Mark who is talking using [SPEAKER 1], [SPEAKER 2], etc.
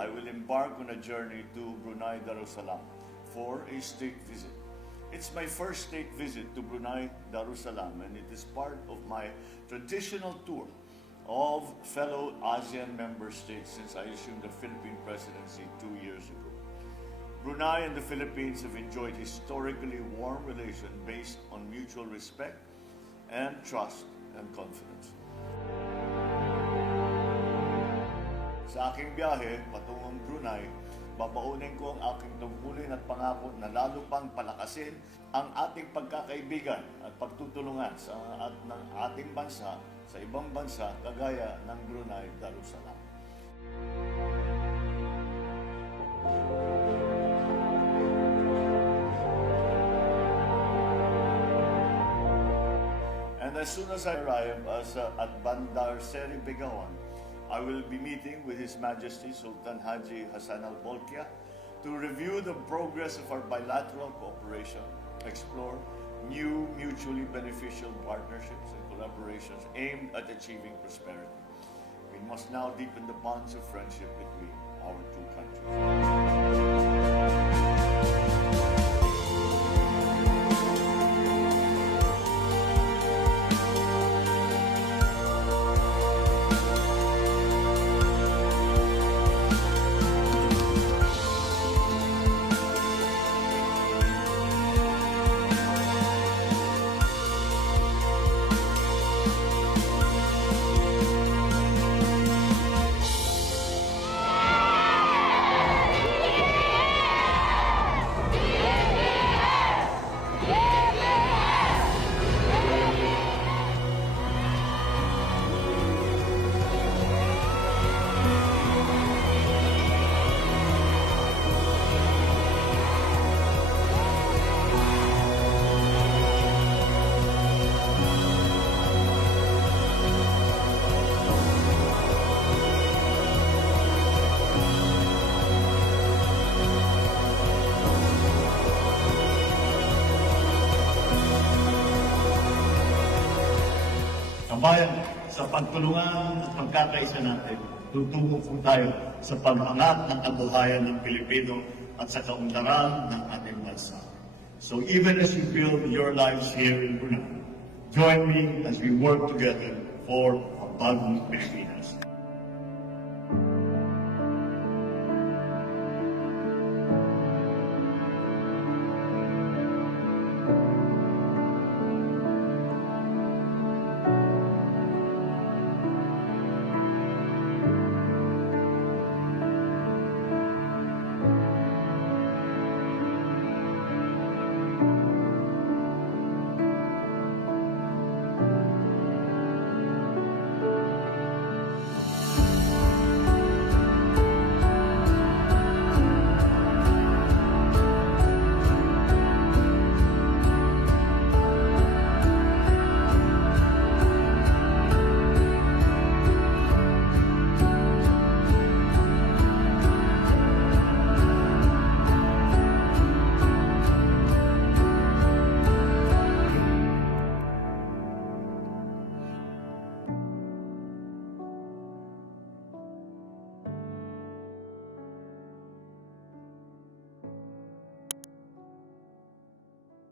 [SPEAKER 1] I will embark on a journey to Brunei Darussalam for a state visit. It's my first state visit to Brunei Darussalam and it is part of my traditional tour of fellow ASEAN member states since I assumed the Philippine presidency two years ago. Brunei and the Philippines have enjoyed historically warm relations based on mutual respect and trust and confidence. Sa aking biyahe patungong Brunei, babaunin ko ang aking tungkulin at pangako na lalo pang palakasin ang ating pagkakaibigan at pagtutulungan sa at ng ating bansa sa ibang bansa kagaya ng Brunei Darussalam. And as soon as I arrive as, uh, at Bandar Seri Begawan, I will be meeting with His Majesty Sultan Haji Hassan al Bolkiah to review the progress of our bilateral cooperation, explore new mutually beneficial partnerships and collaborations aimed at achieving prosperity. We must now deepen the bonds of friendship between our two countries. Kabayan, sa pagtulungan at pagkakaisa natin, tutungo po tayo sa pag-angat ng kabuhayan ng Pilipino at sa kaunlaran ng ating bansa. So even as you build your lives here in Brunei, join me as we work together for a bagong Pilipinas.